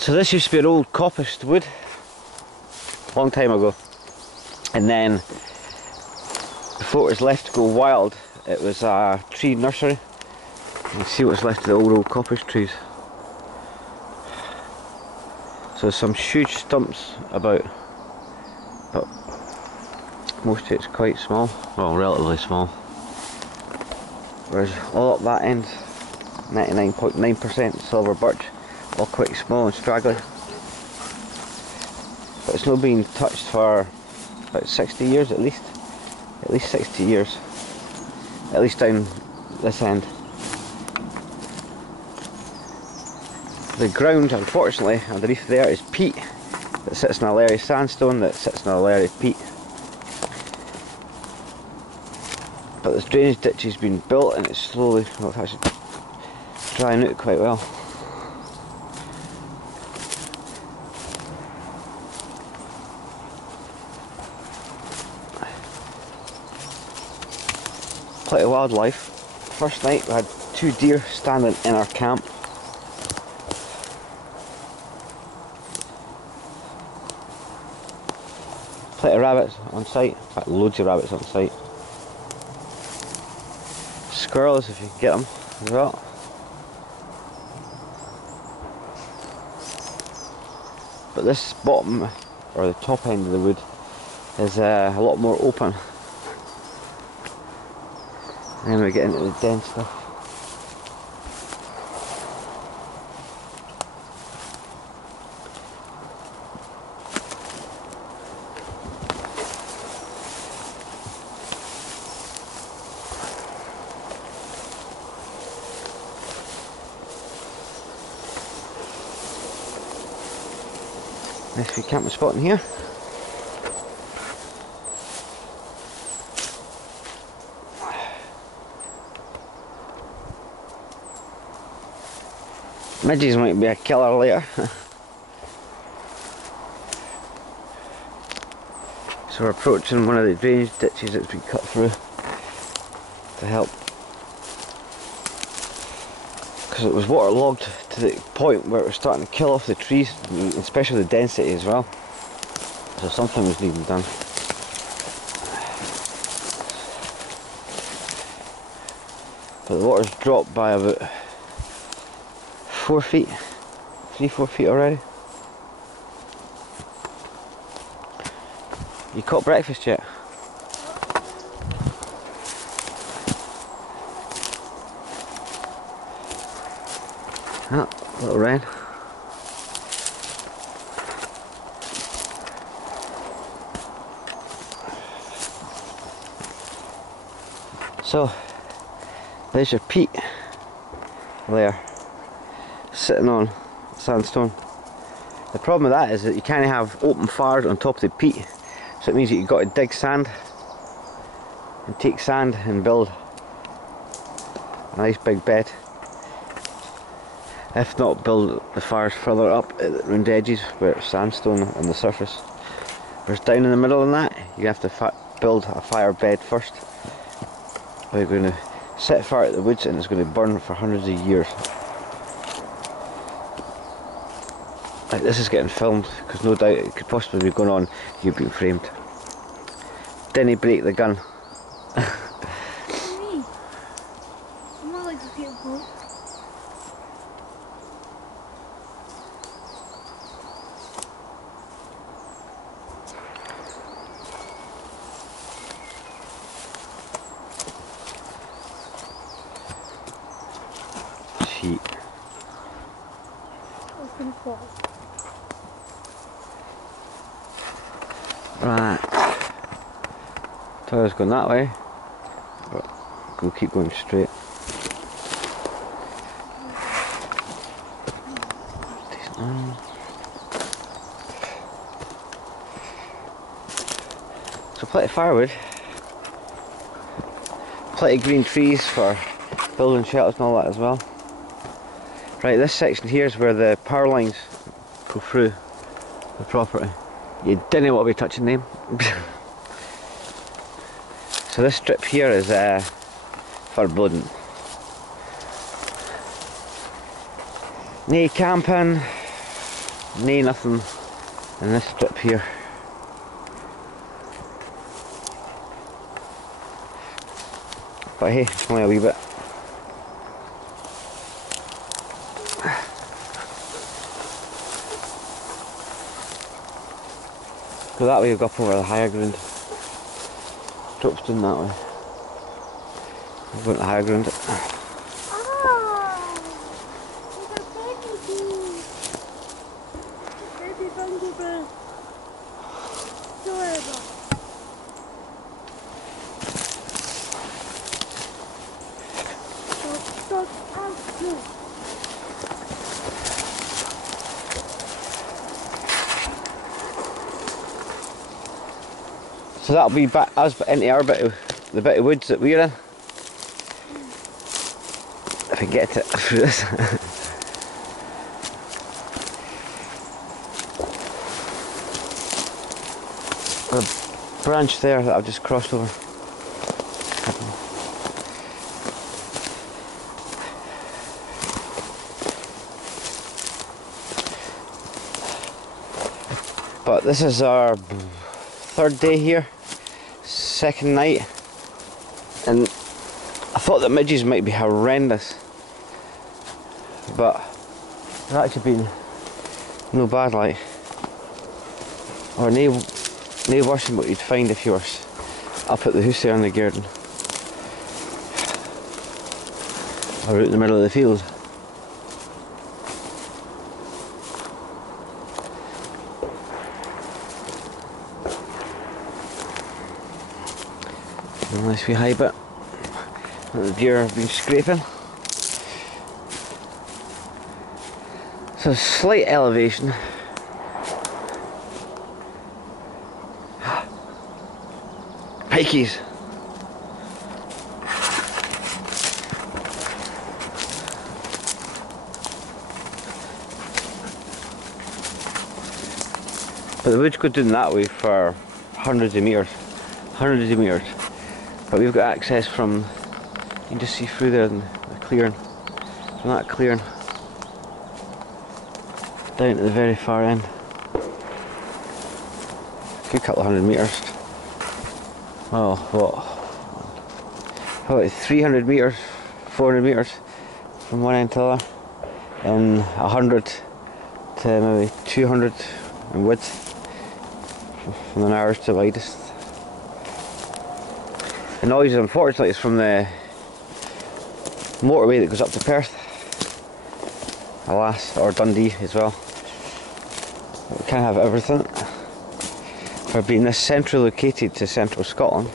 So this used to be an old coppiced wood, long time ago, and then before it was left to go wild, it was a tree nursery. You can see what's left of the old coppice trees. So there's some huge stumps about, but most of it's quite small, well, relatively small. Whereas all up that end, 99.9% silver birch, all quite small and straggly. But it's not been touched for about 60 years at least 60 years, at least down this end. The ground, unfortunately, underneath there is peat that sits in a layer of sandstone that sits in a layer of peat. But this drainage ditch has been built and it's slowly, well, it's actually drying out quite well. Plenty of wildlife. First night we had 2 deer standing in our camp. Plenty of rabbits on site, in fact loads of rabbits on site. Squirrels if you can get them as well. But this bottom, or the top end of the wood, is a lot more open. And then we get into the dense stuff. Nice wee camping spot in here. Midges might be a killer later. So we're approaching one of the drainage ditches that's been cut through to help, because it was waterlogged to the point where it was starting to kill off the trees, especially the density as well. So something was needing done. But the water's dropped by about 4 feet, 3-4 feet already. You caught breakfast yet? Oh, a little rain. So, there's your peat layer sitting on sandstone. The problem with that is that you can't have open fires on top of the peat, so it means that you've got to dig sand and take sand and build a nice big bed. If not, build the fires further up at the round edges where it's sandstone on the surface. Whereas down in the middle of that, you have to build a fire bed first. We're going to set fire at the woods and it's going to burn for hundreds of years. Like, this is getting filmed because no doubt it could possibly be going on. You've been framed. Didn't break the gun. Me? I'm not like the people. Sheep. Open fall. Right. Tower's going that way, but we'll keep going straight. So plenty of firewood, plenty of green trees for building shelters and all that as well. Right, this section here is where the power lines go through the property. You didn't want to be touching them. So this strip here is for building. No camping, nay nothing in this strip here. But hey, it's only a wee bit. Go that way, you go up over the higher ground. Drops down that way. We're going to the higher ground. Baby bumblebee. Adorable. Stop out. So that'll be back us into our bit of the bit of woods that we're in. If I get it through this. A branch there that I've just crossed over. But this is our third day here, second night, and I thought the midges might be horrendous, but they've actually been no bad, like, or no worse than what you'd find if you were up at the house there in the garden or out in the middle of the field. A nice wee high bit that the deer have been scraping. So slight elevation. Pikeys. But the woods go down that way for hundreds of metres. But we've got access from, you can just see through there in the clearing, from that clearing down to the very far end. A good couple of 100 metres. Oh, what? About 300 metres, 400 metres from one end to the other, and 100 to maybe 200 in width from the narrowest to the widest. The noise, unfortunately, is from the motorway that goes up to Perth, alas, or Dundee as well. We can't have everything. For being this centrally located to central Scotland,